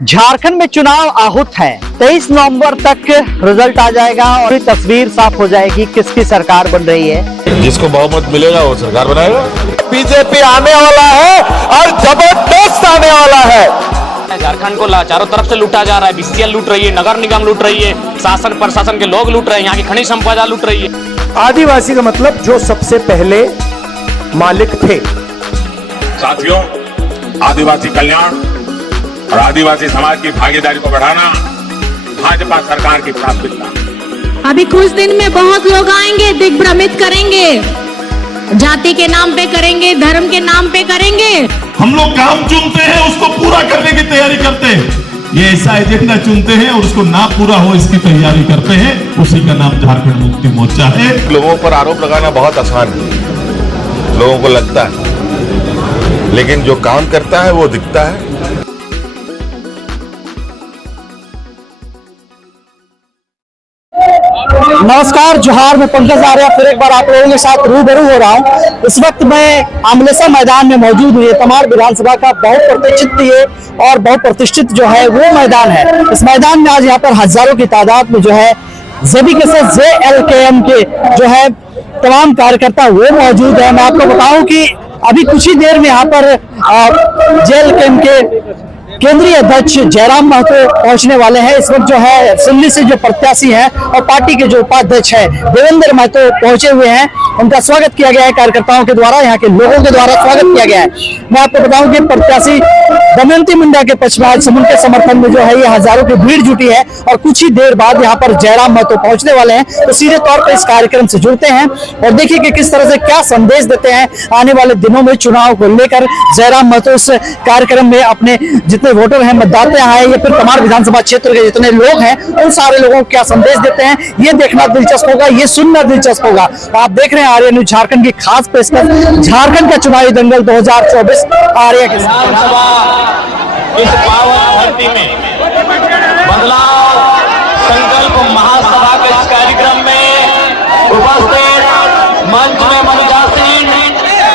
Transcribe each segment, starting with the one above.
झारखंड में चुनाव आहूत है। 23 नवंबर तक रिजल्ट आ जाएगा और तस्वीर साफ हो जाएगी किसकी सरकार बन रही है। जिसको बहुमत मिलेगा वो सरकार बनाएगा। बीजेपी आने वाला है और जबरदस्त आने वाला है। झारखंड को चारों तरफ से लूटा जा रहा है। बीसीएल लूट रही है, नगर निगम लूट रही है, शासन प्रशासन के लोग लूट रहे हैं, यहाँ की खनिज संपदा लूट रही है। आदिवासी का मतलब जो सबसे पहले मालिक थे। साथियों, आदिवासी कल्याण और आदिवासी समाज की भागीदारी को बढ़ाना भाजपा सरकार की प्राथमिकता। अभी कुछ दिन में बहुत लोग आएंगे, दिग्भ्रमित करेंगे, जाति के नाम पे करेंगे, धर्म के नाम पे करेंगे। हम लोग काम चुनते हैं, उसको पूरा करने की तैयारी करते हैं। ये ऐसा एजेंडा चुनते हैं और उसको ना पूरा हो इसकी तैयारी करते हैं। उसी का नाम झारखंड मुक्ति मोर्चा है। लोगों पर आरोप लगाना बहुत आसान है, लोगों को लगता है, लेकिन जो काम करता है वो दिखता है। नमस्कार, जोहार, मैं पंकज आर्य फिर एक बार आप लोगों के साथ रूबरू हो रहा हूँ। इस वक्त मैं आमलेसा मैदान में मौजूद हूँ। ये तमाड़ विधानसभा का बहुत प्रतिष्ठित ये और बहुत प्रतिष्ठित जो है वो मैदान है। इस मैदान में आज यहाँ पर हजारों की तादाद में जो है JLKM के जो है तमाम कार्यकर्ता वो मौजूद है। मैं आपको बताऊं कि अभी कुछ ही देर में यहाँ पर JLKM के केंद्रीय अध्यक्ष जयराम महतो पहुंचने वाले हैं। इस वक्त जो है सिल्ली से जो प्रत्याशी हैं और पार्टी के जो उपाध्यक्ष हैं देवेंद्र महतो पहुंचे हुए हैं। उनका स्वागत किया गया है कार्यकर्ताओं के द्वारा, यहाँ के लोगों के द्वारा स्वागत किया गया है। मैं आपको बताऊं कि प्रत्याशी दमयंती मुंडा के पक्ष में आज उनके समर्थन में जो है ये हजारों की भीड़ जुटी है और कुछ ही देर बाद यहाँ पर जयराम महतो पहुंचने वाले हैं। तो सीधे तौर पर इस कार्यक्रम से जुड़ते हैं और देखिए कि किस तरह से क्या संदेश देते हैं आने वाले दिनों में चुनाव को लेकर। जयराम महतो इस कार्यक्रम में अपने जितने वोटर हैं, मतदाता हैं या फिर तमाड़ विधानसभा क्षेत्र के जितने लोग हैं उन सारे लोगों को क्या संदेश देते हैं ये देखना दिलचस्प होगा, ये सुनना दिलचस्प होगा। आप देख रहे हैं आर्य न्यूज झारखंड की खास पेशकश झारखंड का चुनावी दंगल 2024 आर्य के इस पावन धरती में बदलाव संकल्प महासभा के इस कार्यक्रम में उपस्थित मंच में मंचासीन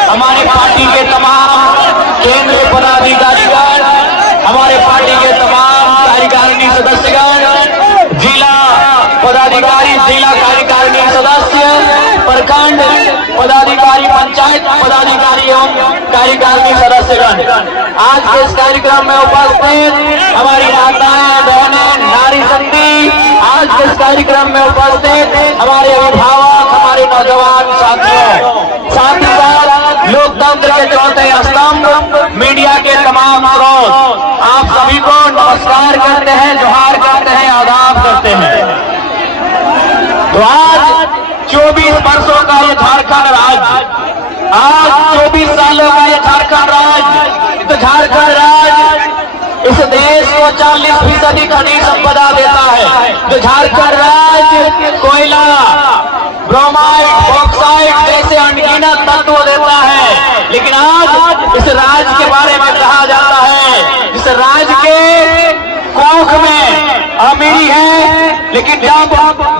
हमारी पार्टी के तमाम केंद्रीय पदाधिकारीगण, हमारे पार्टी के तमाम कार्यकारिणी सदस्यगण, जिला पदाधिकारी, जिला कार्यकारिणी सदस्य, प्रखंड पदाधिकारी, पंचायत पदाधिकारी एवं कार्यकारिणी सदस्यगण, आज के इस कार्यक्रम में उपस्थित हमारी माताएं, बहनें, नारी शक्ति, आज के इस कार्यक्रम में उपस्थित हमारे अभिभावक, हमारे नौजवान साथियों, साथ ही साथ लोकतंत्र के चौथे स्तंभ मीडिया के तमाम स्रोत, आप सभी को नमस्कार करते हैं, जोहार करते हैं, आदाब करते हैं। तो आज 24 वर्षों का ये झारखंड राज्य, आज 24 सालों का ये झारखंड राज्य, तो झारखंड राज्य इस देश को 40% खनिज संपदा देता है। तो झारखंड राज्य कोयला, ब्रोमाइड, बॉक्साइट जैसे अनगिनत तत्व देता है। लेकिन आज इस राज्य के बारे में कहा जाता है इस राज्य के कोख में अमीरी है, लेकिन जब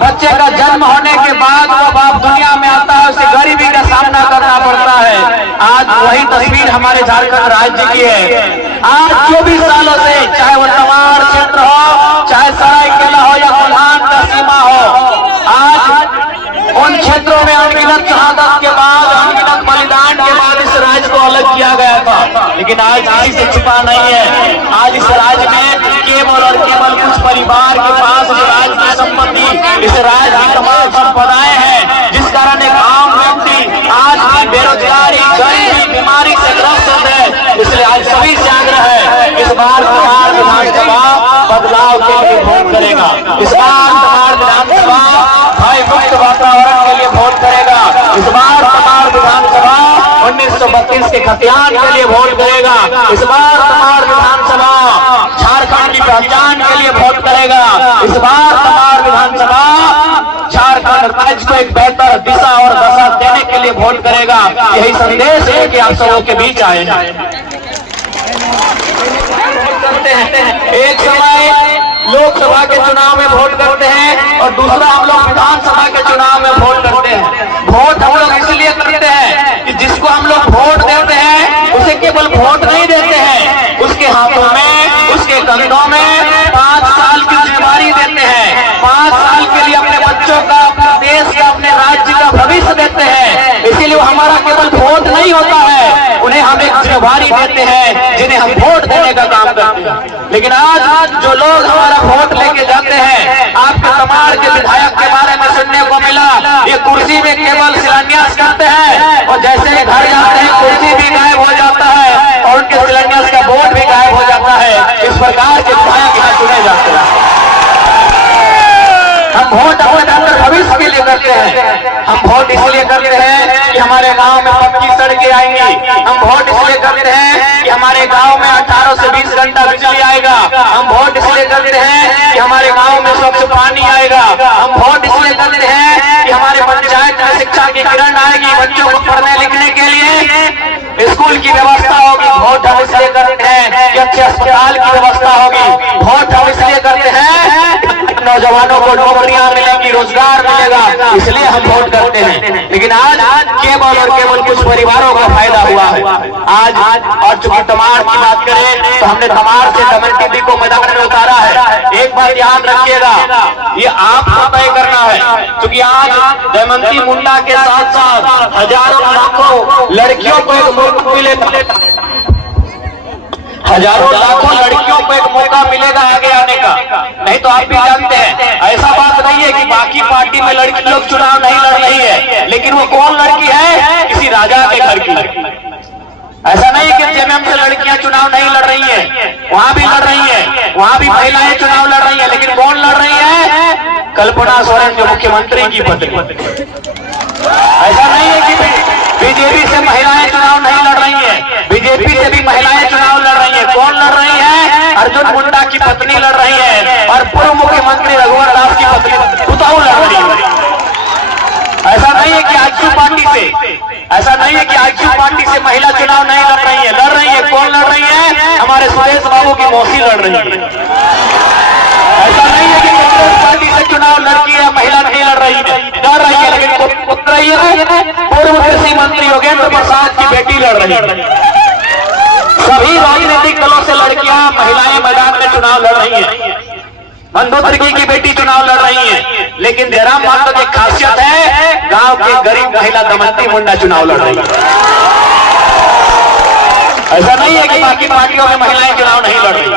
बच्चे का जन्म होने के बाद वो बाप दुनिया में आता है उसे गरीबी का सामना करना पड़ता है। आज वही तस्वीर हमारे झारखंड राज्य की है। आज 24 सालों से चाहे वो तमाड़ क्षेत्र हो, चाहे सरायकेला हो या कोल्हान का सीमा हो, आज उन क्षेत्रों में अनगिनत शहादत के बाद, अनगिनत बलिदान के बाद इस राज्य को अलग किया गया था। लेकिन आज किसी से छुपा नहीं है, आज इस राज्य में केवल और केवल कुछ परिवार के पास इस राज्य की संपत्ति, इस राज्य की तमाम संपदाएं हैं, जिस कारण एक आम व्यक्ति आज की बेरोजगारी, गरीबी, बीमारी से ग्रस्त है। इसलिए आज सभी से आग्रह है, इस बार तमाड़ विधानसभा बदलाव के लिए वोट करेगा। इस बार तमाड़ विधानसभा भय मुक्त वातावरण के लिए वोट करेगा। इस बार तमाड़ विधानसभा 1932 के खतियान के लिए वोट करेगा। इस बार तमाड़ विधानसभा झारखंड की पहचान के लिए वोट करेगा। इस बार तमाड़ विधानसभा झारखंड राज्य को एक बेहतर दिशा और दशा देने के लिए वोट करेगा। यही संदेश है कि आप सबों के बीच आए करते हैं। एक समय लोकसभा के चुनाव में वोट करते हैं और दूसरा हम लोग विधानसभा के चुनाव में वोट करते हैं। वोट हम लोग इसलिए करते हैं कि जिसको हम लोग वोट देते हैं उसे केवल वोट नहीं देते हैं, उसके हाथों में, उसके कंधों पत्रिका में 5 साल की जिम्मेदारी देते हैं, 5 साल के लिए अपने बच्चों का, अपने देश का, अपने राज्य का भविष्य देते हैं। इसीलिए हमारा केवल वोट नहीं होता है, उन्हें हम एक जिम्मेदारी देते हैं जिन्हें हम वोट देने का काम करते हैं। लेकिन आज जो लोग हमारा वोट लेके जाते हैं, आपके समाज के विधायक के बारे में सुनने को मिला, ये कुर्सी में केवल शिलान्यास करते हैं और जैसे ही घर जाते हैं कुर्सी भी गायब हो जाता है और उनके शिलान्यास का वोट भी गायब हो जाता है। इस प्रकार के विधायक यहाँ चुने जाते हैं। हम वोट अपने बेहतर भविष्य के लिए करते हैं। हम वोट इसलिए करते हैं कि हमारे गांव में पक्की सड़कें आएंगी। हम वोट इसलिए करते हैं कि हमारे गांव में 18 से 20 घंटा बिजली आएगा। हम वोट इसलिए करते हैं कि हमारे गांव में स्वच्छ पानी आएगा। हम वोट इसलिए करते हैं कि हमारे पंचायत में शिक्षा की किरण आएगी, बच्चों को पढ़ने लिखने के लिए स्कूल की व्यवस्था होगी। वोट हम इसलिए करते हैं कि अच्छे अस्पताल की व्यवस्था होगी। वोट हम इसलिए करते हैं नौजवानों को नौकरियां मिलेंगी, रोजगार मिलेगा, इसलिए हम वोट करते हैं। लेकिन आज केवल और केवल कुछ परिवारों का फायदा हुआ है। आज और चूंकि तमार की बात करें तो हमने तमार से दमन दीदी को मैदान में उतारा है। एक बात याद रखिएगा, ये आपको तय करना है, क्योंकि आज दमयंती मुंडा के साथ साथ हजारों लाखों लड़कियों को एक मौका मिलेगा, हजारों लाखों लड़कियों को एक मौका मिलेगा आगे आने का। नहीं तो आप भी जानते हैं, ऐसा बात नहीं है कि बाकी पार्टी में लड़की लोग चुनाव नहीं लड़ रही है, लेकिन वो कौन लड़की है? किसी राजा के घर की। ऐसा नहीं कि जेएमएम से लड़कियां चुनाव नहीं लड़ रही हैं, वहां भी लड़ रही हैं, वहां भी महिलाएं चुनाव लड़ रही हैं, लेकिन कौन लड़ रही है? कल्पना सोरेन जो मुख्यमंत्री की पत्नी। ऐसा नहीं है कि बीजेपी से महिलाएं चुनाव नहीं लड़ रही हैं, बीजेपी से भी महिलाएं चुनाव लड़ रही हैं। कौन लड़ रही है? अर्जुन मुंडा की पत्नी लड़ रही है और पूर्व मुख्यमंत्री रघुवर दास की पत्नी पुताऊ लड़ रही है। ऐसा नहीं है कि आजसू पार्टी से, ऐसा नहीं है कि आजसू पार्टी से महिला चुनाव नहीं लड़ रही है, लड़ रही है। कौन लड़ रही है? हमारे सुरेश बाबू की मौसी लड़ रही है। ऐसा नहीं है कि कांग्रेस पार्टी से चुनाव लड़की या महिला नहीं लड़ रही है, लड़ रही है, लेकिन लड़ रही है पूर्व कृषि मंत्री योगेंद्र प्रसाद की बेटी लड़ रही है। सभी राजनीतिक दलों से लड़कियां, महिलाएं मैदान में चुनाव लड़ रही हैं। बंधु तिर्की की बेटी चुनाव लड़ रही है, लेकिन जयराम महतो की खासियत है, गांव की गरीब महिला दमयंती मुंडा चुनाव लड़ रही है। ऐसा नहीं है कि बाकी पार्टियों में महिलाएं चुनाव नहीं लड़ रही।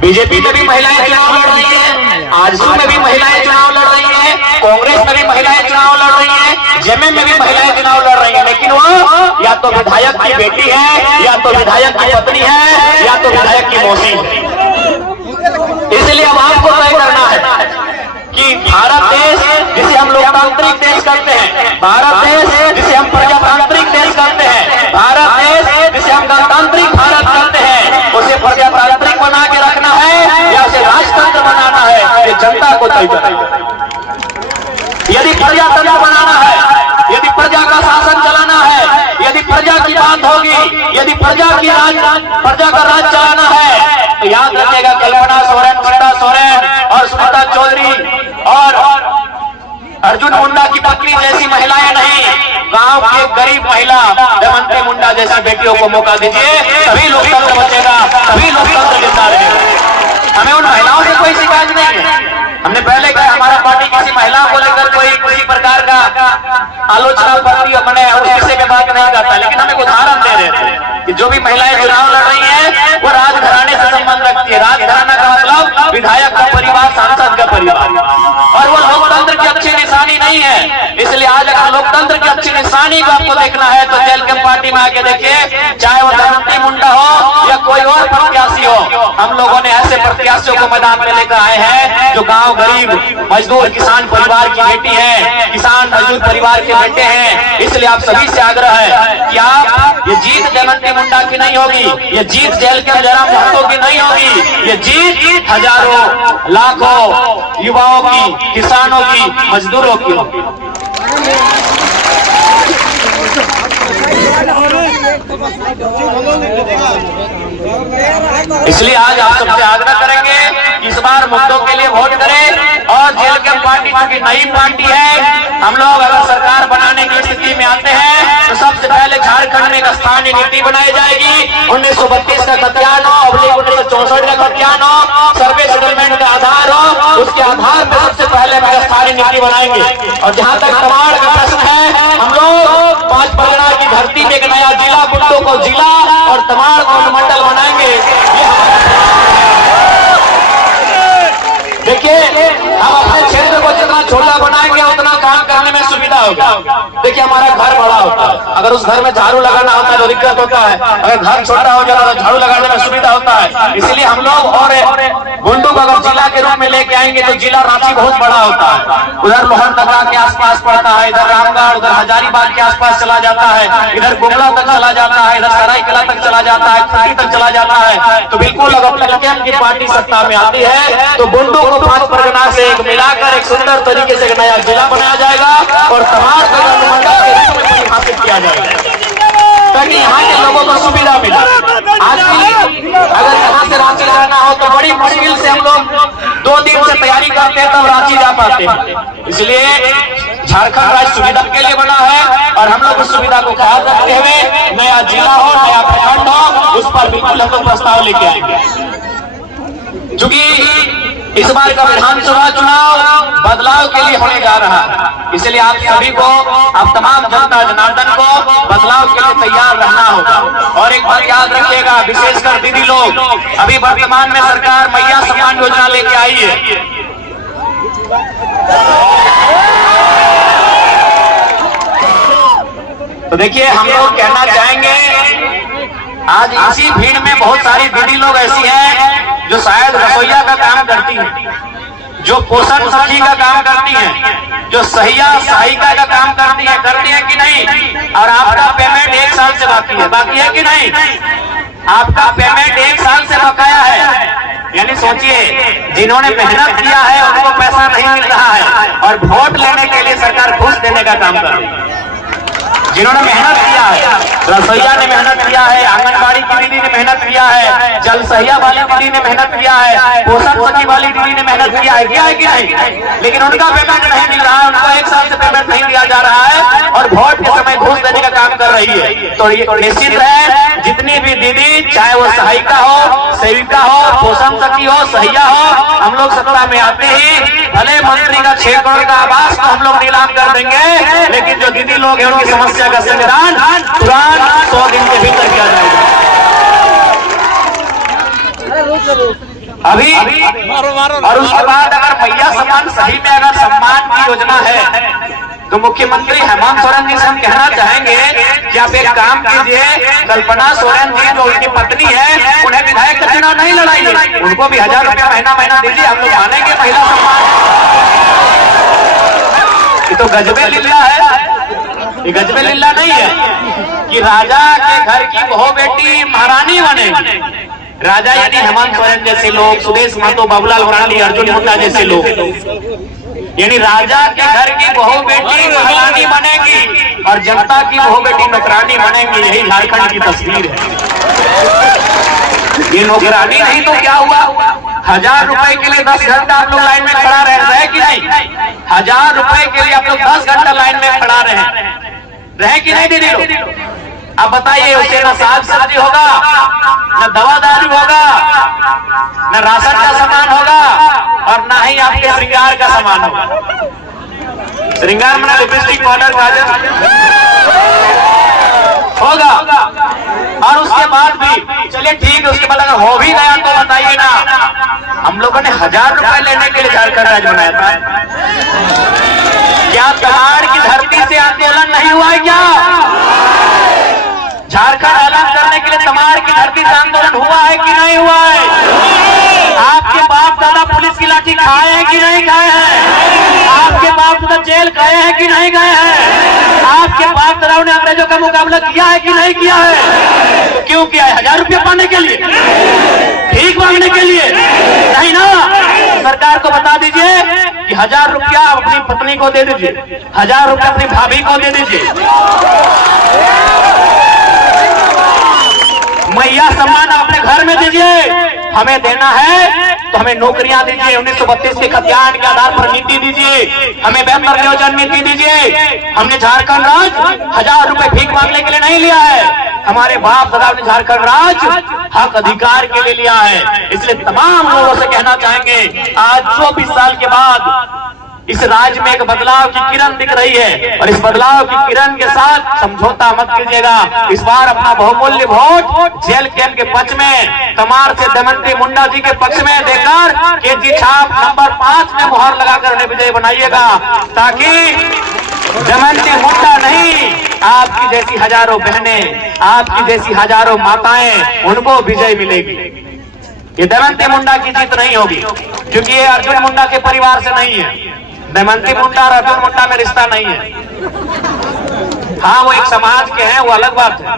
बीजेपी में भी महिलाएं चुनाव लड़ रही है, आजसू में भी महिलाएं चुनाव लड़ रही है, कांग्रेस में भी महिलाएं चुनाव लड़ रही है, जेएमएम में भी महिलाएं चुनाव लड़ रही है, लेकिन वो या तो विधायक की बेटी है, या तो विधायक की पत्नी है, या तो विधायक की मौसी है। इसलिए अब आपको तय करना है कि भारत देश जिसे हम लोकतांत्रिक देश करते हैं, भारत देश जिसे हम प्रजातांत्रिक देश करते हैं, भारत देश जिसे हम गणतांत्रिक भारत करते हैं, उसे प्रजातांत्रिक बना के रखना है या उसे राजतंत्र बनाना है, ये जनता को तय करना है। यदि प्रजातंत्र बनाना है, यदि प्रजा का शासन चलाना है, यदि प्रजा की बात होगी, यदि प्रजा का राज चलाना है, तो याद रखिएगा कल्पना सोरेन, मुंडा सोरेन और सुनीता चौधरी और अर्जुन मुंडा की पत्नी जैसी महिलाएं नहीं, गांव की एक गरीब महिला दमयंती मुंडा जैसी बेटियों को मौका दीजिए, तभी लोकतंत्र बचेगा, तभी लोकतंत्र जिंदा रहेगा। हमें उन महिलाओं से कोई शिकायत नहीं है। हमने पहले कहा हमारा पार्टी किसी महिला को लेकर कोई किसी प्रकार का आलोचना करती है, मैंने उस विषय की बात नहीं करता, लेकिन हम एक उदाहरण दे रहे थे कि जो भी महिलाएं चुनाव लड़ रही हैं वो राजघराने से संबंध रखती है। राजघराना का मतलब विधायक का परिवार, सांसद का परिवार, और वो लोकतंत्र की अच्छी निशानी नहीं है। इसलिए आज अगर लोकतंत्र की अच्छी निशानी को आपको देखना है तो जेएलकेएम पार्टी में आके देखिए, चाहे वो दमयंती मुंडा हो या कोई और प्रत्याशी हो, हम लोगों ने ऐसे प्रत्याशियों को मैदान में लेकर आए हैं जो गांव गरीब मजदूर किसान परिवार की बेटी है, किसान मजदूर परिवार के बेटे हैं। इसलिए आप सभी से आग्रह है कि आप, ये जीत दमयंती मुंडा की नहीं होगी, ये जीत जेएलकेएम जयराम महतो की नहीं होगी, ये जीत हजारों लाखों युवाओं की, किसानों की, मजदूरों की होगी। इसलिए आज आप सबसे आग्रह करेंगे कि इस बार मुद्दों के लिए वोट करें और जेएलकेएम पार्टी चूंकि नई पार्टी है, हम लोग अगर सरकार बनाने की स्थिति में आते हैं तो सबसे पहले झारखंड में एक स्थानीय नीति बनाई जाएगी। 1932 का खतियान हो, 1964 का खतियान हो, सर्वे सेटलमेंट का आधार हो, उसके आधार पर सबसे पहले हम स्थानीय नीति बनाएंगे। और जहां तक तमाड़ का प्रश्न है, हम लोग 5 परगना की धरती में एक नया जिला, बुंडू को जिला और तमाड़ को अनुमंडल बनाएंगे। देखिए, हम अपने क्षेत्र को जितना छोटा बनाएंगे उतना काम करने में सुविधा होगा। देखिए, हमारा घर बड़ा होता है, अगर उस घर में झाड़ू लगाना होता है तो दिक्कत होता है, अगर घर छोटा हो जाता है तो झाड़ू लगाने में सुविधा होता है। इसलिए हम लोग और बुंडू को अगर जिला के रूप में लेके आएंगे तो जिला रांची बहुत बड़ा होता है। उधर लोहरदगा के आसपास पड़ता है, इधर रामगढ़, उधर हजारीबाग के आसपास चला जाता है, इधर गुमला तक चला जाता है, इधर सरायकला तक चला जाता है, खुटी तक चला जाता है। तो बिल्कुल अगर लखन की पार्टी सत्ता में आती है तो बुंडू को 5 परगना से एक मिलाकर एक सुंदर तरीके से एक नया जिला बनाया जाएगा और तमाड़ को अनुमंडल के रूप में स्थापित किया जाएगा ताकि यहाँ के लोगों को सुविधा मिले। आज भी अगर यहाँ से रांची जाना हो तो बड़ी मुश्किल से हम लोग 2 दिन से तैयारी करते हैं तब रांची जा पाते हैं। इसलिए झारखंड राज्य सुविधा के लिए बना है और हम लोग उस सुविधा को ख्याल रखते हुए नया जिला हो, नया प्रखंड हो, उस पर बिल्कुल हम लोग प्रस्ताव लेके आएंगे। चूंकि इस बार का विधानसभा चुनाव बदलाव के लिए होने जा रहा है, इसलिए आप सभी को, आप तमाम जनता जनार्दन को बदलाव के लिए तैयार रहना होगा। और एक बात याद रखिएगा, विशेषकर दीदी लोग, अभी वर्तमान में सरकार मैया सम्मान योजना लेके आई है। तो देखिए, हम लोग कहना चाहेंगे, आज इसी भीड़ में बहुत सारी दीदी लोग ऐसी हैं जो शायद रसोईया का काम करती हैं, जो पोषण सखी का काम करती हैं, जो सहायिका का काम करती है कि नहीं? और आपका पेमेंट 1 साल से बाकी है कि नहीं? आपका पेमेंट 1 साल से बकाया है। यानी सोचिए, जिन्होंने मेहनत किया है उनको पैसा नहीं मिल रहा है और वोट लेने के लिए सरकार घूस देने का काम कर रही है। जिन्होंने मेहनत किया है, रसोईया ने मेहनत किया है, आंगनबाड़ी की दीदी ने मेहनत किया है, जल सहिया वाली दीदी ने मेहनत किया है, पोषण सखी वाली दीदी ने मेहनत किया है कि नहीं? लेकिन उनका पेमेंट नहीं मिल रहा है, उनको 1 साल से पेमेंट नहीं दिया जा रहा है और वोट के समय घूस देने का काम कर रही है। तो ये निश्चित है, जितनी भी दीदी, चाहे वो सहायिका हो, सेविका हो, पोषण सखी हो, सहिया हो, हम लोग सत्ता में आते ही भले मंत्री का 6 करोड़ का आवास तो हम लोग नीलाम कर देंगे, लेकिन जो दीदी लोग हैं उनकी समस्या का समाधान तुरंत 100 दिन के भीतर किया जाएगा। अभी और उसके बाद अगर मैया सम्मान सही में अगर सम्मान की योजना है तो मुख्यमंत्री हेमंत सोरेन जी से हम कहना चाहेंगे कि आप एक काम कीजिए, कल्पना सोरेन जी जो उनकी पत्नी है, उन्हें विधायक का चुनाव नहीं लड़ाइए, उनको भी 1000 रुपया महीना दीजिए, हम लोग मानेंगे महिला सम्मान। ये तो गजबे लीला है, ये गजबे लीला नहीं है कि राजा के घर की बहू बेटी महारानी बने। राजा यानी हेमंत सोरेन जैसे लोग, सुदेश महतो, बाबूलाल मरांडी, अर्जुन मुंडा जैसे लोग, यानी राजा के घर की बहू बेटी महारानी बनेगी और जनता की बहू बेटी नौकरानी बनेगी। यही झारखंड की तस्वीर है। ये नौकरानी नहीं तो क्या हुआ? 1000 रुपए के लिए 10 घंटा आप लोग लाइन में खड़ा रहे कि नहीं? 1000 रुपए के लिए आप लोग 10 घंटा लाइन में खड़ा रहे कि नहीं दीदी लोग? अब बताइए, उसे न साग सब्जी होगा, न दवा दारू होगा, न राशन का सामान होगा और न ही आपके श्रृंगार का सामान होगा। श्रृंगार में लिपस्टिक, पाउडर, काजल होगा। और उसके बाद भी चलिए ठीक है, उसके बाद अगर हो भी गया तो बताइए ना, हम लोगों ने 1000 रुपए लेने के लिए झारखंड राज्य बनाया था। क्या तमाड़ की धरती से आंदोलन नहीं हुआ है? क्या झारखंड अलग करने के लिए तमाड़ की धरती से आंदोलन हुआ है कि नहीं हुआ है? आपके बाप दादा पुलिस की लाठी खाए हैं कि नहीं खाए हैं? आपके बाप दादा जेल गए हैं कि नहीं गए हैं? आपके बाप दादा ने अंग्रेजों का मुकाबला किया है कि नहीं किया है? क्यों किया है? 1000 रुपया पाने के लिए, भीख मांगने के लिए नहीं ना। सरकार को बता दीजिए कि 1000 रुपया अपनी पत्नी को दे दीजिए, 1000 रुपया अपनी भाभी को दे दीजिए। मैया सम्मान अपने घर में दीजिए, हमें देना है तो हमें नौकरियां दीजिए, 1932 के खतियान के आधार पर नीति दीजिए, हमें बेहतर नियोजन नीति दीजिए। हमने झारखंड राज्य 1000 रुपए भीख मांगने के लिए नहीं लिया है, हमारे बाप दादा ने झारखंड राज्य हक अधिकार के लिए लिया है। इसलिए तमाम लोगों से कहना चाहेंगे, आज 24 साल के बाद इस राज्य में एक बदलाव की किरण दिख रही है और इस बदलाव की किरण के साथ समझौता मत कीजिएगा। इस बार अपना बहुमूल्य वोट जेल कैंप के पक्ष में, कमार से दमयंती मुंडा जी के पक्ष में देकर केजी छाप नंबर 5 में मुहर लगाकर उन्हें विजयी बनाइएगा, ताकि दमयंती मुंडा नहीं, आपकी जैसी हजारों बहनें, आपकी जैसी हजारों माताएं, उनको विजय मिलेगी। ये दमयंती मुंडा की जीत नहीं होगी, क्योंकि ये अर्जुन मुंडा के परिवार से नहीं है। दमयंती मुंडा और अर्जुन मुंडा में रिश्ता नहीं है। हाँ, वो एक समाज के हैं, वो अलग बात है,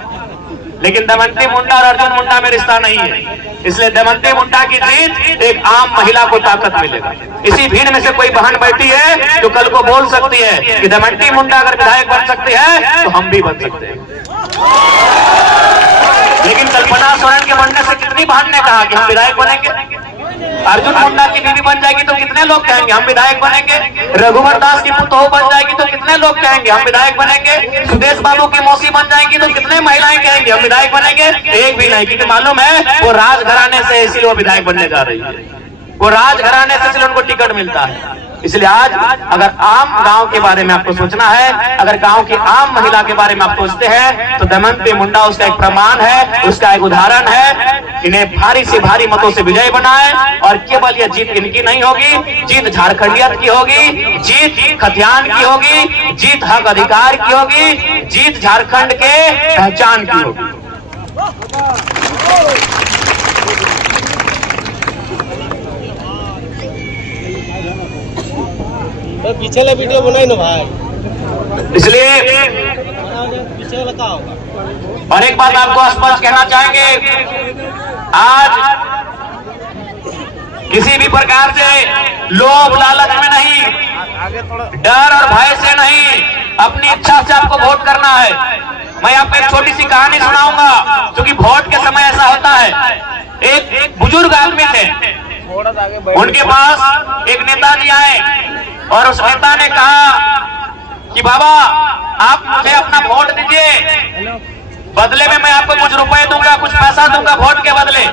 लेकिन दमयंती मुंडा और अर्जुन मुंडा में रिश्ता नहीं है। इसलिए दमयंती मुंडा की जीत एक आम महिला को ताकत मिलेगा। इसी भीड़ में से कोई बहन बैठी है जो कल को बोल सकती है कि दमयंती मुंडा अगर विधायक बन सकती है तो हम भी बन सकते हैं। लेकिन कल्पना सोरेन के बनने से कितनी बहन ने कहा कि हम विधायक बनेंगे? अर्जुन मुंडा की बीवी बन जाएगी तो कितने लोग कहेंगे हम विधायक बनेंगे? रघुवर दास की पुतोह बन जाएगी तो कितने लोग कहेंगे हम विधायक बनेंगे? सुदेश बाबू की मौसी बन जाएंगी तो कितने महिलाएं कहेंगे हम विधायक बनेंगे? एक भी नहीं, क्योंकि मालूम है वो राजघराने से इसीलिए वो विधायक बनने जा रही है, वो राजघराने से इसलिए उनको टिकट मिलता है। इसलिए आज अगर आम गांव के बारे में आपको सोचना है, अगर गांव की आम महिला के बारे में आप सोचते हैं, तो दमयंती मुंडा उसका एक प्रमाण है, उसका एक उदाहरण है। इन्हें भारी से भारी मतों से विजय बनाए और केवल यह जीत इनकी नहीं होगी, जीत झारखंडियत की होगी, जीत खतियान की होगी, जीत हक अधिकार की होगी, जीत झारखंड के पहचान की होगी। तो पीछे वाला वीडियो बनाई ना भाई, इसलिए पीछे वाला क्या होगा। और एक बात आपको स्पष्ट कहना चाहेंगे, आज किसी भी प्रकार से लोभ लालच में नहीं, डर और भय से नहीं, अपनी इच्छा से आपको वोट करना है। मैं आपको एक छोटी सी कहानी सुनाऊंगा, क्योंकि वोट के समय ऐसा होता है। एक बुजुर्ग आदमी थे, उनके पास एक नेताजी आए और उस नेता ने कहा कि बाबा आप मुझे अपना वोट दीजिए, बदले में मैं आपको कुछ रुपए दूंगा, कुछ पैसा दूंगा वोट के बदले।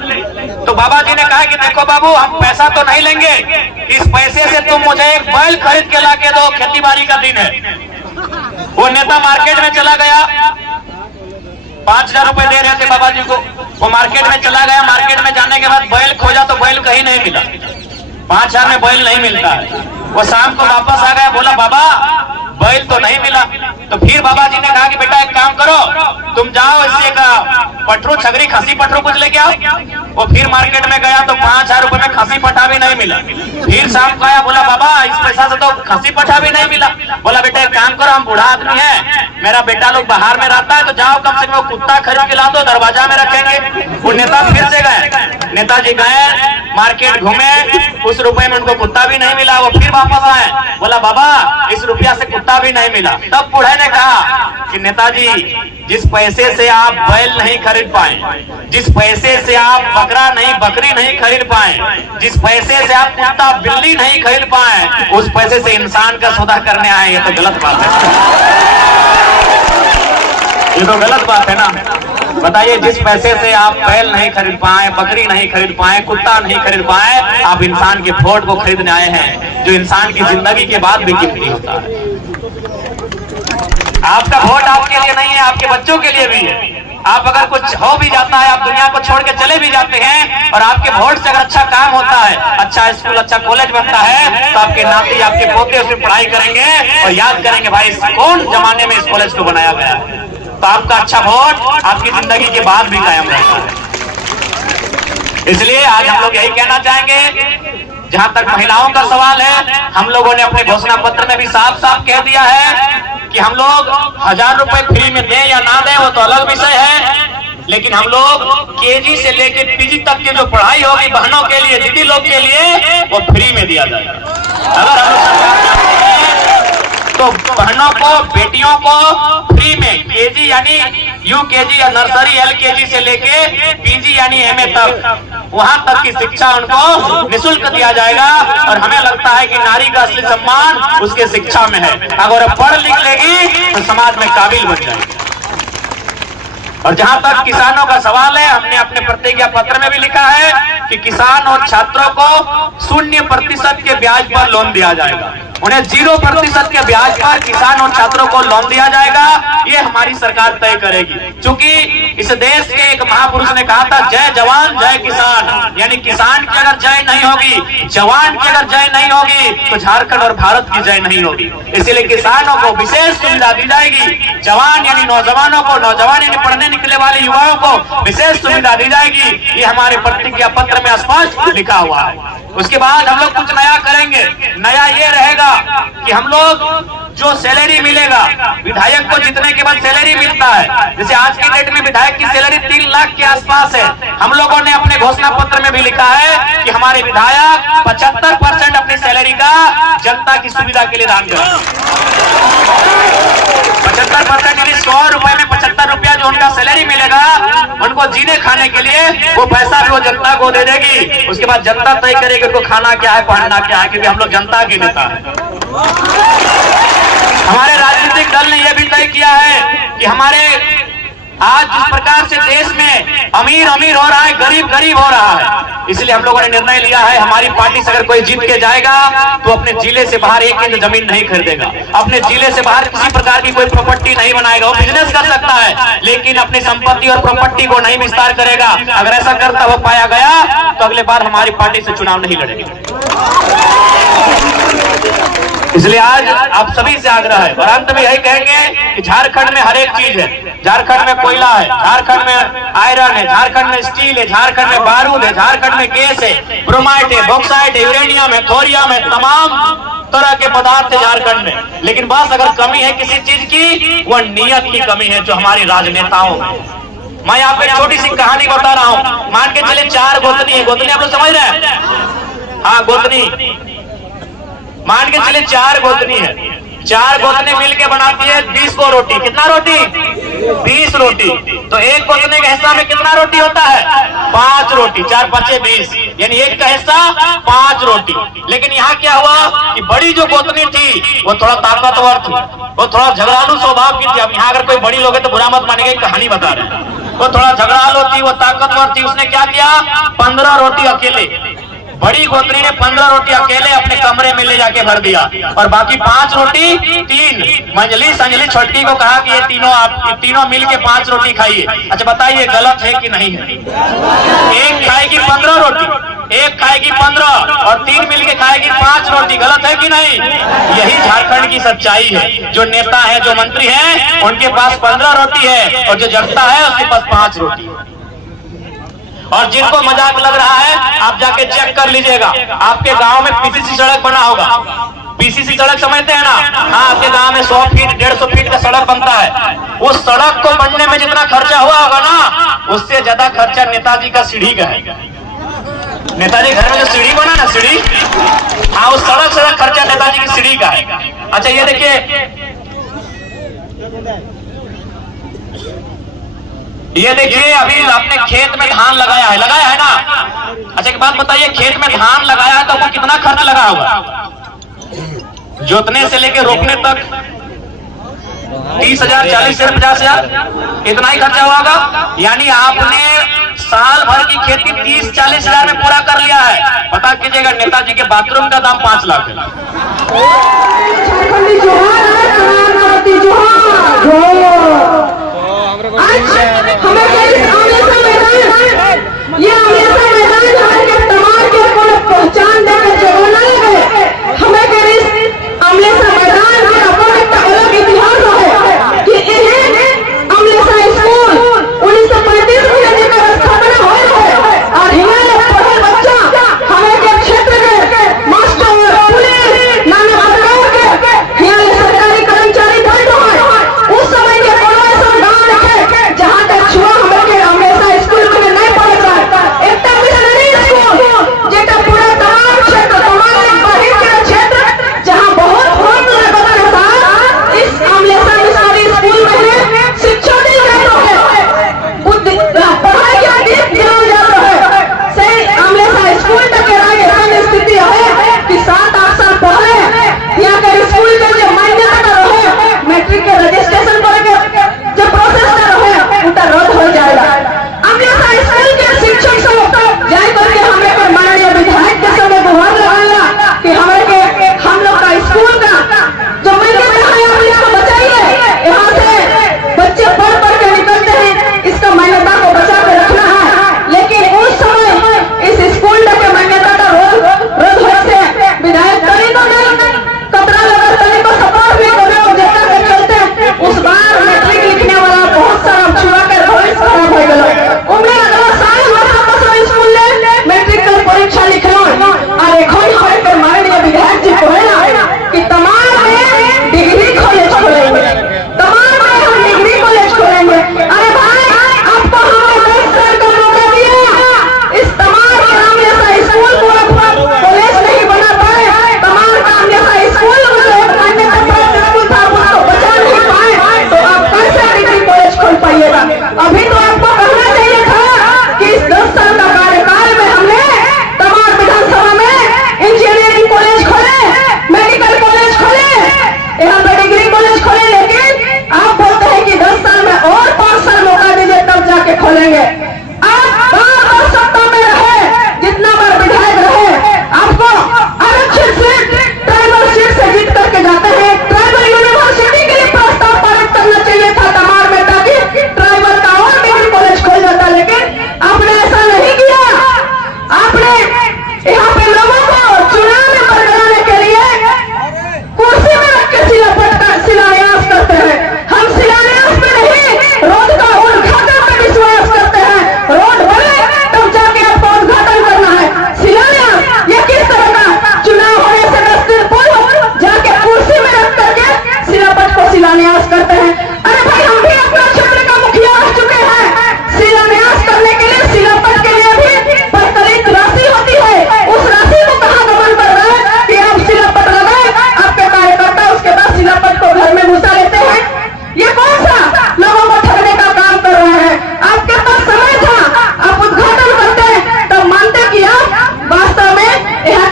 तो बाबा जी ने कहा कि देखो बाबू, हम पैसा तो नहीं लेंगे, इस पैसे से तुम मुझे एक बैल खरीद के ला के दो, खेती बाड़ी का दिन है। वो नेता मार्केट में चला गया, 5000 रुपए दे रहे थे बाबा जी को। वो मार्केट में चला गया, मार्केट में जाने के बाद बैल खोजा तो बैल कहीं नहीं मिला, 5000 में बैल नहीं मिलता है। वो शाम को वापस आ गया, बोला बाबा बैल तो नहीं मिला। तो फिर बाबा जी ने कहा कि बेटा एक काम करो, तुम जाओ इससे का पटरू, छगरी, खसी पटरू कुछ लेके आओ। वो फिर मार्केट में गया तो 5000 रुपए में खसी पठा भी नहीं मिला। फिर शाम को आया, बोला बाबा इस पैसा से तो खसी पठा भी नहीं मिला। बोला बेटा एक काम करो, हम बूढ़ा आदमी है, मेरा बेटा लोग बाहर में रहता है, तो जाओ कम से कम वो कुत्ता खरीद के ला दो, दरवाजा में रखेंगे। वो नेता फिर से गए, नेताजी गए, मार्केट घूमे, उस रुपए में उनको कुत्ता भी नहीं मिला। वो फिर वापस आए, बोला बाबा इस रुपया से कुत्ता भी नहीं मिला। तब बूढ़े ने कहा कि नेताजी, जिस पैसे से आप बैल नहीं खरीद पाए, जिस पैसे से आप बकरा नहीं, बकरी नहीं खरीद पाए, जिस पैसे से आप कुत्ता बिल्ली नहीं खरीद पाए, उस पैसे से इंसान का सौदा करने आए, ये तो गलत बात है, ये तो गलत बात है ना। बताइए, जिस पैसे से आप बैल नहीं खरीद पाए, बकरी नहीं खरीद पाए, कुत्ता नहीं खरीद पाए, आप इंसान के वोट को खरीदने आए हैं, जो इंसान की जिंदगी के बाद भी कीमती होता है। आपका वोट आपके लिए नहीं है, आपके बच्चों के लिए भी है। आप अगर कुछ हो भी जाता है, आप दुनिया को छोड़ के चले भी जाते हैं, और आपके वोट से अगर अच्छा काम होता है, अच्छा स्कूल, अच्छा कॉलेज बनता है, तो आपके नाती, आपके पोते उसमें पढ़ाई करेंगे और याद करेंगे भाई कौन जमाने में इस कॉलेज को बनाया गया है। तो आपका अच्छा वोट आपकी जिंदगी के बाद भी कायम रहता है। इसलिए आज हम लोग यही कहना चाहेंगे, जहां तक महिलाओं का सवाल है, हम लोगों ने अपने घोषणा पत्र में भी साफ साफ कह दिया है कि हम लोग 1000 रुपए फ्री में दें या ना दें वो तो अलग विषय है, लेकिन हम लोग केजी से लेकर पीजी तक की जो पढ़ाई होगी बहनों के लिए, दीदी लोग के लिए, वो फ्री में दिया जाएगा। अगर हम लोग सरकार चाहते हैं तो बहनों को, बेटियों को फ्री में केजी यानी यूकेजी या नर्सरी एलकेजी से लेके पीजी यानी एमए तक, वहां तक की शिक्षा उनको निःशुल्क दिया जाएगा। और हमें लगता है कि नारी का असली सम्मान उसके शिक्षा में है। अगर पढ़ लिख लेगी तो समाज में काबिल बन जाएगी। और जहां तक किसानों का सवाल है, हमने अपने प्रतिज्ञा पत्र में भी लिखा है कि किसान और छात्रों को 0% के ब्याज पर लोन दिया जाएगा। उन्हें 0% के ब्याज पर किसान और छात्रों को लोन दिया जाएगा। ये हमारी सरकार तय करेगी। क्योंकि इस देश के एक महापुरुष ने कहा था, जय जवान जय किसान, यानी किसान की अगर जय नहीं होगी, जवान की अगर जय नहीं होगी, तो झारखंड और भारत की जय नहीं होगी। इसीलिए किसानों को विशेष सुविधा दी जाएगी। जवान यानी नौजवानों को, नौजवान यानी पढ़ने निकले वाले युवाओं को विशेष सुविधा दी जाएगी। ये हमारे प्रतिज्ञा पत्र में स्पष्ट लिखा हुआ है। उसके बाद हम लोग कुछ नया करेंगे। नया ये रहेगा कि हम लोग जो सैलरी मिलेगा, विधायक को जितने के बाद सैलरी मिलता है, जैसे आज की डेट में विधायक की सैलरी 3 लाख के आसपास है, हम लोगों ने अपने घोषणा पत्र में भी लिखा है कि हमारे विधायक 75% अपनी सैलरी का जनता की सुविधा के लिए दान करें। 75% यानी 100 रुपए में 75 रुपया जो उनका सैलरी मिलेगा, उनको जीने खाने के लिए वो पैसा भी वो जनता को दे देगी। उसके बाद जनता तय करेगी उनको खाना क्या है, पहनना क्या है, क्योंकि हम लोग जनता के नेता हैं। हमारे राजनीतिक दल ने यह भी तय किया है कि हमारे आज जिस प्रकार से देश में अमीर अमीर हो रहा है, गरीब गरीब हो रहा है, इसलिए हम लोगों ने निर्णय लिया है, हमारी पार्टी से अगर कोई जीत के जाएगा तो अपने जिले से बाहर 1 इंच जमीन नहीं खरीदेगा, अपने जिले से बाहर किसी प्रकार की कोई प्रॉपर्टी नहीं बनाएगा। वो बिजनेस कर सकता है लेकिन अपनी संपत्ति और प्रॉपर्टी को नहीं विस्तार करेगा। अगर ऐसा करता हुआ पाया गया तो अगले बार हमारी पार्टी से चुनाव नहीं लड़ेगा। इसलिए आज आप सभी से आग्रह है और अंत में यही कहेंगे कि झारखंड में हर एक चीज है। झारखंड में कोयला है, झारखंड में आयरन है, झारखंड में स्टील है, झारखंड में बारूद है, झारखंड में गैस है, ब्रोमाइट है, बॉक्साइट है, यूरेनियम है, थोरियम है, तमाम तरह के पदार्थ है झारखंड में। लेकिन बस अगर कमी है किसी चीज की, वह नियत की कमी है जो हमारे राजनेताओं में। मैं आपको एक छोटी सी कहानी बता रहा हूँ। मान के चले 4 गोतनी है, गोतनी आप लोग समझ रहे हैं? हाँ, गोतनी मान के चले 4 गोतनी है। 4 गोतनी मिलके बनाती है 20 को रोटी। कितना रोटी? 20 रोटी। तो एक गोतने के हिस्सा में कितना रोटी होता है? 5 रोटी। 4 5 20, यानी एक का हिस्सा 5 रोटी। लेकिन यहाँ क्या हुआ कि बड़ी जो गोतनी थी वो थोड़ा ताकतवर थी, वो थोड़ा झगड़ालू स्वभाव की थी। अब यहाँ अगर कोई बड़ी लोग है तो बुरा मत मानेंगे, कहानी बता रहे हैं। वो थोड़ा झगड़ालू थी, वो ताकतवर थी। उसने क्या किया? 15 रोटी अकेले, बड़ी गोतनी ने 15 रोटी अकेले अपने कमरे में ले जाके भर दिया और बाकी 5 रोटी 3 मंजली संजली छोटी को कहा कि ये तीनों मिलके 5 रोटी खाइए। अच्छा बताइए गलत है कि नहीं है? एक खाएगी 15 रोटी, एक खाएगी 15 और 3 मिलके खाएगी 5 रोटी। गलत है कि नहीं? यही झारखंड की सच्चाई है। जो नेता है, जो मंत्री है, उनके पास 15 रोटी है और जो जनता है उसके पास 5 रोटी है। और जिनको मजाक लग रहा है, आप जाके चेक कर लीजिएगा। आपके गांव में पीसीसी सड़क बना होगा। पीसीसी सड़क समझते हैं ना? हाँ, आपके गांव में 100 फीट 150 फीट का सड़क बनता है। उस सड़क को बनने में जितना खर्चा हुआ होगा ना, उससे ज्यादा खर्चा नेताजी का सीढ़ी का है। नेताजी घर में जो सीढ़ी बना ना, सीढ़ी, हाँ, उस सड़क से खर्चा नेताजी की सीढ़ी का है। अच्छा ये देखिए, ये देखिए अभी आपने खेत में धान लगाया है ना? अच्छा एक बात बताइए, खेत में धान लगाया है तो आपको कितना खर्च लगा होगा? जोतने से लेकर रोपने तक 30,000, 40,000, 50,000 इतना ही खर्चा होगा। यानी आपने साल भर की खेती 30-40 हजार में पूरा कर लिया है। पता कीजिएगा नेताजी के बाथरूम का दाम 5 लाख है। पहचान देकर जो बनाए गए, हमें अमलेसा मैदान का अपना अलग इतिहास है कि इन्हें अमलेसा स्कूल 1935 में लेकर स्थापना हुई है और हिमालय पढ़े बच्चा हमें के क्षेत्र के मास्टर पुलिस नाना प्रकार के हिमालय सरकारी कर्मचारी बन रहे हैं। उस समय के कोई संविधान है जहाँ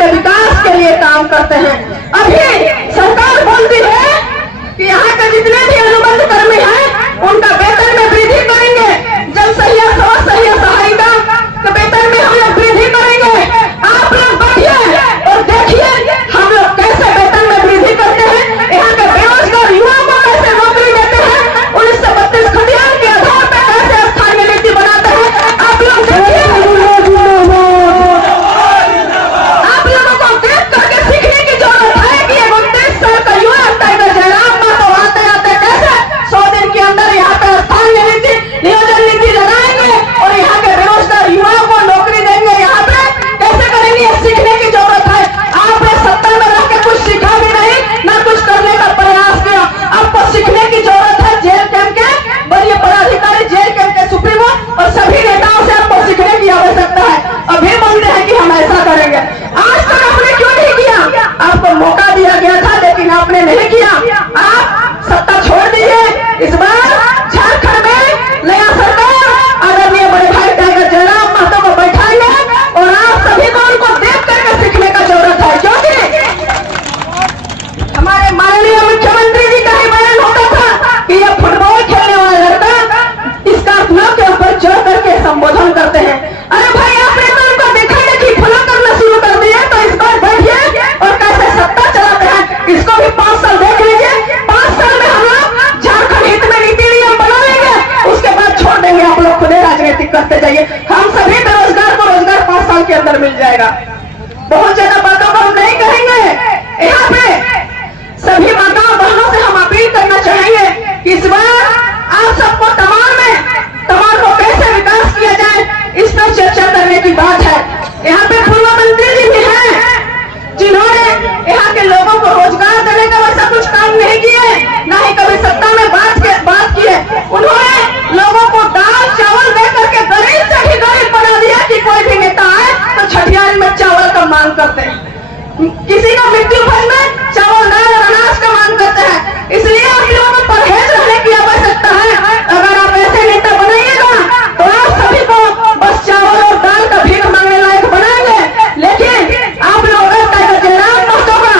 के विकास के लिए काम करते हैं। अभी सरकार बोलती है कि यहाँ के जितने भी अनुबंध कर्मी हैं उनका वेतन में वृद्धि करेंगे, जल सहिया समाज सहिया सहायिका के वेतन में हम लोग वृद्धि करेंगे। आप लोग बैठिए और देखिए हम लोग कैसे वेतन में वृद्धि करते हैं, यहाँ के बेरोजगार युवाओं को कैसे नौकरी देते हैं, 1932 खतियान के आधार पर कैसे स्थानीय नीति बनाते हैं। आप लोग देखिए, आप लोगों को देख करके सीखने की जरूरत है कि ये 29 साल का युवा टाइगर जयराम महतो आते आते कैसे 100 दिन के अंदर यहाँ पे स्थानीय नीति नियोजन नीति लगाएंगे और यहाँ के बेरोजगार युवाओं को नौकरी देंगे। यहाँ पे कैसे करेंगे, ये सीखने की जरूरत है। आपने 70 में रह के कुछ सीखा भी नहीं, ना कुछ करने का प्रयास किया। आपको सीखने की जरूरत है। जेल कैंप के वरीय पदाधिकारी, जेल कैंप के सुप्रीमो और सभी नेताओं से आपको सीखने की आवश्यकता है। अभी बोलते हैं कि हम ऐसा करेंगे। आज तक आपने क्यों नहीं किया? आपको मौका दिया गया था लेकिन आपने नहीं किया। आप सत्ता छोड़ दीजिए। इस बार झारखंड में नया सरकार आदरणीय बड़े भाई टाइगर जयराम महतो को बैठाएंगे और आप सभी को उनको देख करके सीखने का जरूरत है, क्योंकि हमारे माननीय मुख्यमंत्री जी का ही बयान होता था कि ये फुटबॉल खेलने वाला लड़का स्कॉर्पियो के ऊपर चढ़ करके संबोधन करते हैं। अरे भाई, आपने तो उनको देखा है कि फॉलो करना शुरू कर दिया, तो इस बार बैठिए और कैसे सत्ता चलाते हैं इसको भी 5 साल देख लीजिए। 5 साल में हम लोग झारखंड हित में नीति नियम बना लेंगे, उसके बाद छोड़ देंगे। आप लोग खुदे राजनीतिक करते जाइए। हम सभी बेरोजगार को रोजगार 5 साल के अंदर मिल जाएगा। बहुत ज्यादा बातों को हम नहीं कहेंगे। यहाँ पे सभी माताओं बहनों से हम अपील करना चाहेंगे कि इस बार आप सबको तमाम को कैसे विकास किया जाए, इस पर चर्चा करने की बात है। यहाँ पे पूर्व मंत्री जी भी हैं जिन्होंने यहाँ के लोगों को रोजगार देने का वैसा कुछ काम नहीं किए, ना ही कभी सत्ता में बात किए। उन्होंने लोगों को दाल चावल दे करके गरीब से भी गरीब बना दिया कि कोई भी नेता आए तो छठियार में चावल का मांग करते हैं, किसी का मृत्यु भर में चावल दाल और अनाज का मांग करते हैं। इसलिए आप लोगों को परहेज रहने की आवश्यकता है। अगर आप ऐसे नेता बनाइएगा तो आप सभी को बस चावल और दाल का भीख मांगने लायक बनाएंगे, लेकिन आप लोग अगर टाइगर जयराम महतो का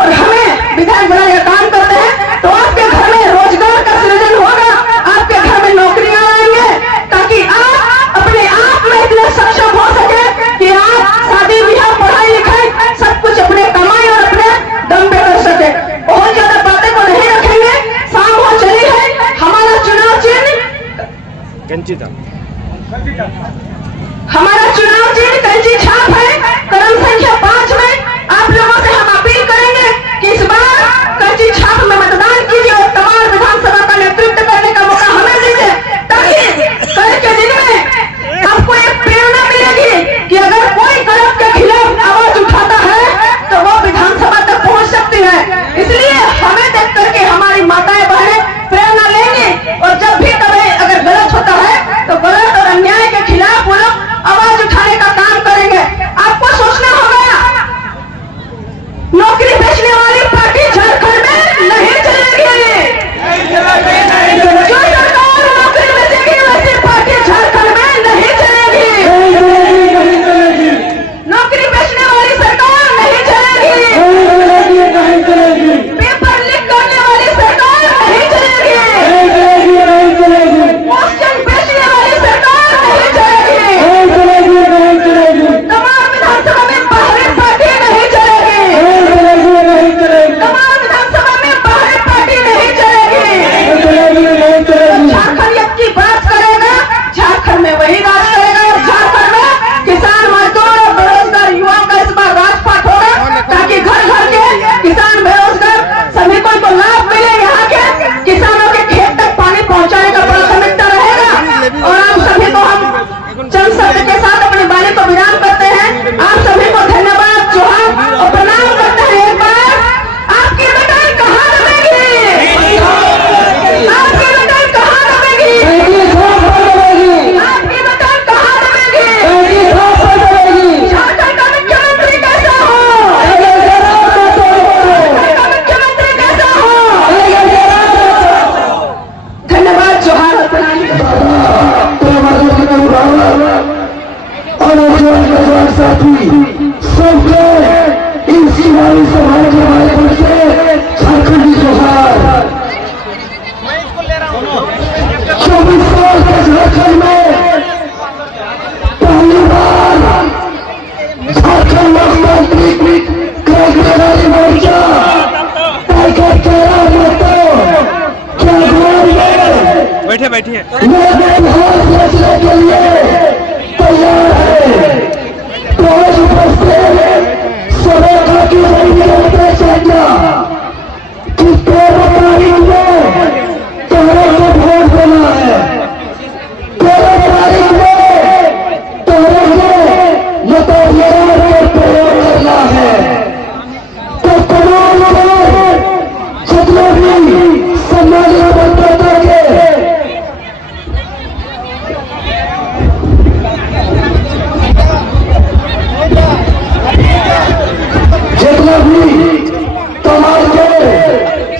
और हमें विधायक बनाने का काम करते हैं तो आपके घर में रोजगार का सृजन होगा, आपके घर में नौकरियां आएंगे, ताकि आप अपने आप में इतने सक्षम हो सके कि आप शादी ब्याह पढ़ाई लिखाई सब कुछ अपने कमाई हमारी समाज के माध्यम से झारखंडी जोहार। 24 साल के झारखंड में पहली बार झारखंड मुख्यमंत्री क्रांतिकारी मोर्चा टाइगर केरल में तो क्या बैठिए फैसले के लिए तैयार है। तो आज उपस्थित सभा की चर्चा कि 13 तारीख में तोहरे को वोट देना है। 13 तारीख में तोहरे को मताधिकार का प्रयोग करना है। तो तमाम लोग जितने भी सम्मानीय मतदाता के जितना भी तमाम के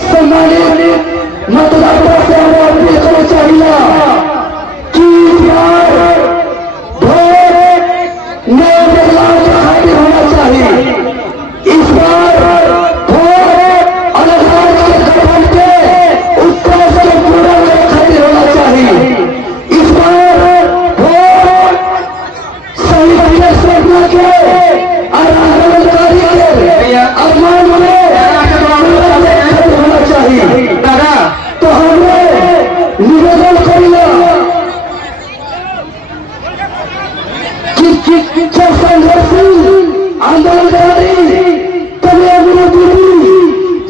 सम्मानीय मतदाता से हमें अपील करना चाहिए कि यार वोट नए बदलाव का खातिर होना चाहिए। इस बार वोट अलग राज्य के गठन के उत्कर्ष के पूरा नए खातिर होना चाहिए। इस बार वोट सही फैसला के और आंदोलनकारी के अरमान में होना चाहिए। तो हमें निवेदन करिए कि संघर्षी आंदोलनकारी तभी विरोधी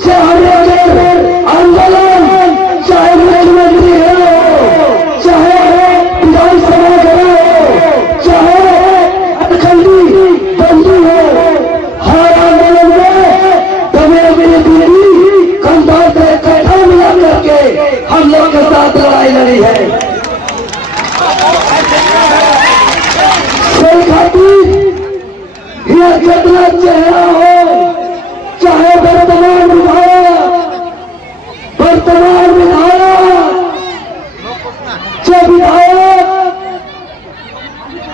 चाहे आंदोलन चाहे मुख्यमंत्री हो चाहे विधानसभा हो चाहे अखंडी बंदी हो, हर आंदोलन में तभी विरोधी कंधा से कंधा मिला करके हम लोग के साथ लड़ाई लड़ी है। यह कितना चेहरा हो चाहे वर्तमान विधायक जो विधायक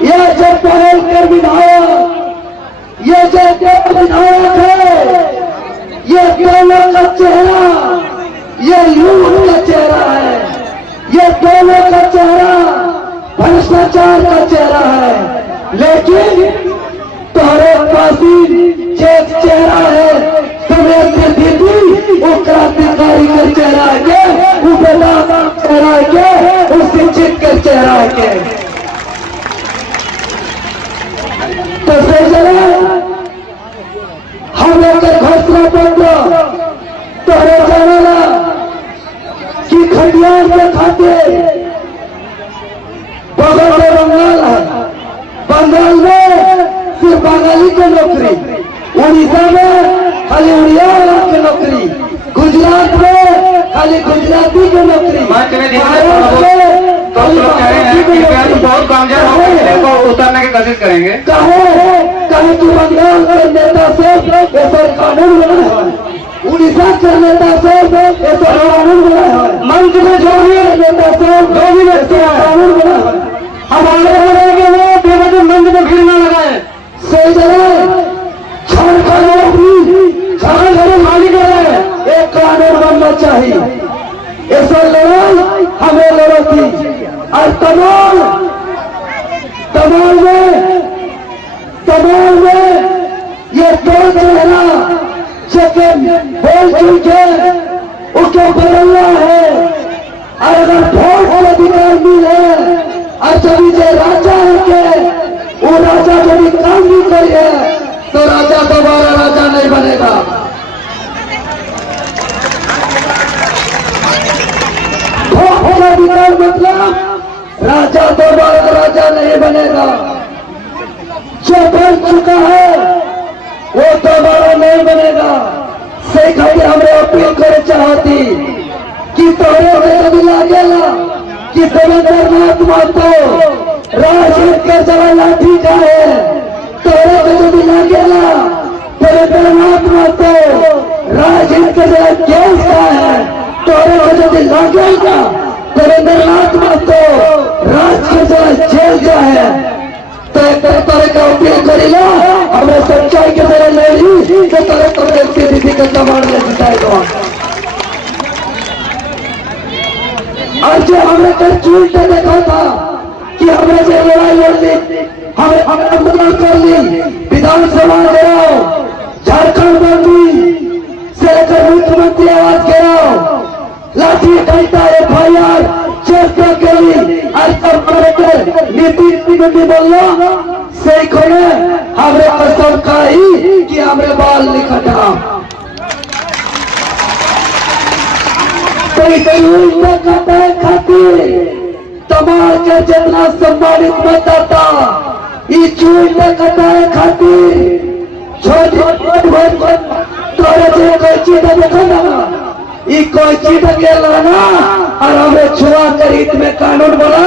या जब पहल कर विधायक ये जो विधायक है ये दोनों का चेहरा ये लूट का चेहरा है। ये दोनों का चेहरा भ्रष्टाचार का चेहरा है। लेकिन तोहरे पासी चेहरा है तुम्हें दीदी वो क्रांतिकारी का चेहरा के वो बेटा चेहरा के वो शिक्षित के चेहरा के। तो चले हम लोग घोषणा पत्र तोहरे जाना कि खटियार के खाते बगल में बंगाल है। बंगाल में सिर्फ बंगाली की नौकरी, उड़ीसा में खाली उड़िया की नौकरी, गुजरात में खाली गुजराती की नौकरी, बहुत कामयाब हो गए को उतारने की कोशिश करेंगे। कहे कि बंगाल के नेता से ऐसा कानून बना है, उड़ीसा के नेता से ऐसा कानून बना है, मंच में जो भी नेता से जो भी कानून बना है। हमारे बोलेंगे वो बेवजह मंच में भीड़ न लगाए। सही जगह झारखंड मालिक है, एक कानून बनना चाहिए। ऐसा लड़ाई हमें लड़ी थी और तमाम में ये दो चेहरा बोल चुके उसको बदलना है। और अगर वोट का अधिकार मिले और जब जो राजा है वो राजा जब काम भी करे तो राजा दोबारा राजा नहीं बनेगा। वोट का अधिकार मतलब राजा दोबारा राजा नहीं बनेगा। जो बन चुका है वो दोबारा नहीं बनेगा। सही खातिर हमने अपील करे चाहती कि तोरे से कभी लागेला कि देवेंद्रनाथ महतो राजनीति के जगह लाठी जाए, तोरे से कभी लागेला देवेंद्रनाथ महतो राजनीति के जगह केस का है, तोरे से कभी लागेगा देवेंद्रनाथ महतो राज के जगह जेल जाए। तो एक तरह का अपील करेगा हमें सच्चाई के जगह नहीं तो तरह उल्टा देखा था कि हमने जो लड़ाई लड़ ली, हमें आंदोलन कर ली, विधानसभा घेराव, झारखंड मंत्री से लेकर मुख्यमंत्री आवास घेराव, लाठी डंडा FIR चेष्टा के लिए आज तक नीति बोलना सही खोने हमरे कसम खाई कि हमरे बाल निकटा खातिर तमाम के जितना सम्मानित मतदाता इस चूल में कटाए खातिर छोटे कोई चीज देखो ना ये कोई चीज के लाना और हमें छुआ कर हित में कानून बना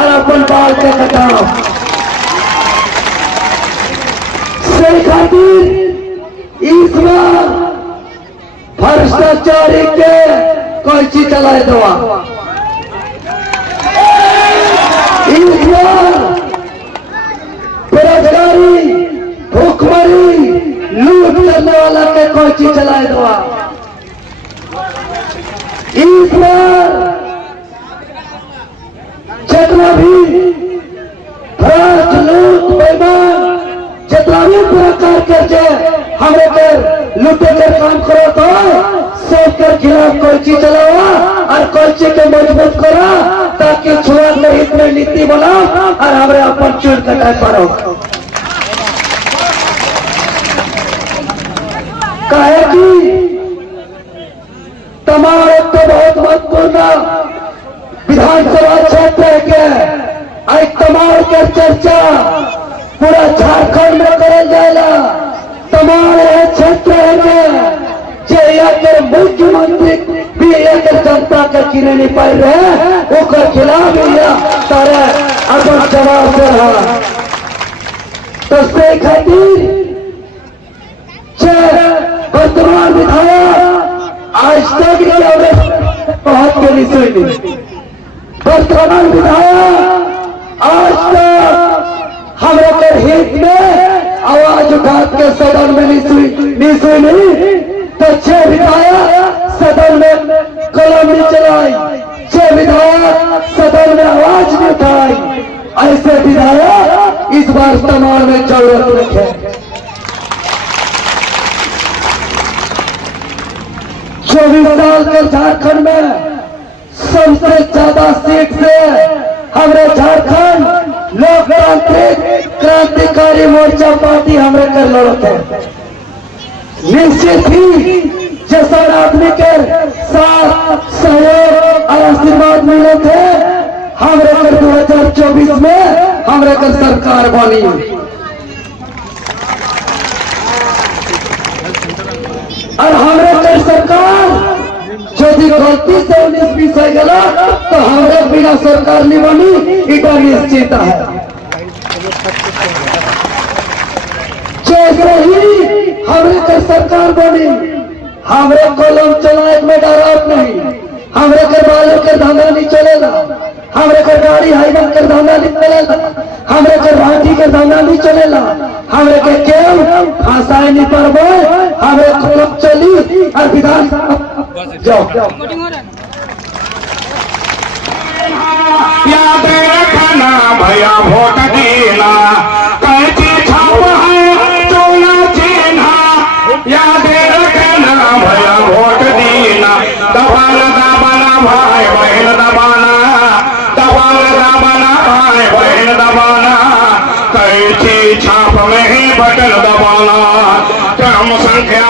और अपन बाल के कटाओ सही खातिर इस बार भ्रष्टाचारी के कोई चीज चलाए दवा इस बार बेरोजगारी भूखमरी लूट करने वाला के कोई चीज चलाए दवा इस बार जितना भी भ्रष्ट लूट बेईमान जितना भी प्रकार करके हमें कर लूटे कर काम करो तो सबके खिलाफ कोई चीज चलावा और कोई चीज के मजबूत करा ताकि छुआ के हित में नीति बनाओ और हमें अपन चूल कटाए पड़ो कहे कि तमाम एक तो बहुत महत्वपूर्ण विधानसभा क्षेत्र के आज तमाम के चर्चा पूरा झारखंड में करे जाएगा तमाम क्षेत्र के मुख्यमंत्री भी एक जनता के किने नहीं पाई रहे उसके खिलाफ सारे अपन जवाब दे रहा तो से खातिर वर्तमान विधायक आज तक बहुत के लिए सुनी वर्तमान विधायक आज तक हमारे हित में आवाज उठा के सदन में नहीं सुनी तो 6 विधायक सदन में कलम नहीं चलाई 6 विधायक सदन में आवाज नहीं उठाई ऐसे विधायक इस बार इस्तेमाल में जरूरत रखे 24 साल के झारखंड में सबसे ज्यादा सीट से हमारे झारखंड लोकतांत्रिक क्रांतिकारी मोर्चा पार्टी हमारे कर लड़ते हैं निश्चित ही जैसा आदमी के साथ सहयोग और आशीर्वाद मिले थे हमारे कर 2024 में हमारे कर सरकार बनी और हमारे कर सरकार यदि गलती से 19-20 हो गया तो हमारे बिना सरकार नहीं बनी इटा निश्चित है जैसे ही हमारे कर सरकार बनी हमारे कलम चलाए में डराव नहीं हमारे कर बालों के धंधा नहीं चलेगा हमारे कर गाड़ी हाईवे के धंधा नहीं चलेगा हमारे कर भाटी के धंधा नहीं चलेगा हमारे के केव फंसाए नहीं पाबे हमारे कलम चली और विधान जाओ याद रखना भैया वोट देना कैसी छाप है चोला चिन्हा याद रखना भैया वोट देना दबाना दबाना भाई बहन दबाना भाई बहन दबाना कैसी छाप में ही बटन दबाना क्रम संख्या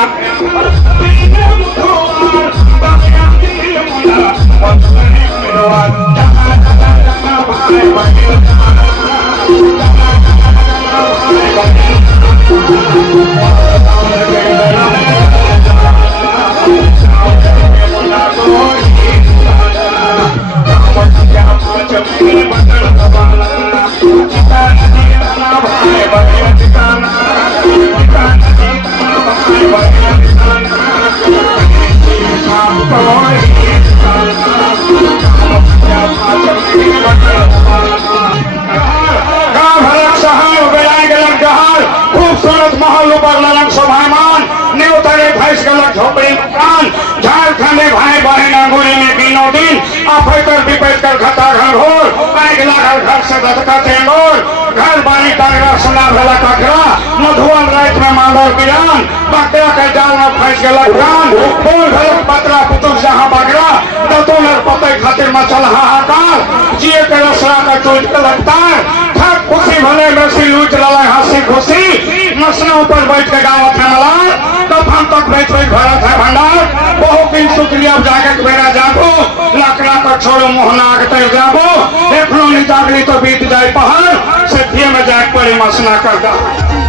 झारखंड भाई बहन अंगूरी में तीनों दिन अफैतर विपैत कर घटा घर घोर आग लागल घर से धधका चेंगोर घर बारी डांगरा सुना भेला ककरा मधुवन रात में मांडर बिरान बकरा के जाल में फंस गेलक प्राण बोल भेलक पतरा पुतुल जहां बगरा दतोलर पतै खातिर मचल हाहाकार जिए के रसरा का टूट के लगतार थक खुशी भले रसी लूट लला हंसी खुशी मसनों पर बैठ के गाँव थमला कफन तक बैठ बैठ भरत है भंडार बहुत दिन शुक्रिया जागे बेरा जागो लकड़ा का छोड़ो मोहना के तर जागो देखो जागली तो बीत जाए पहाड़ से में जाग पड़े मसना कर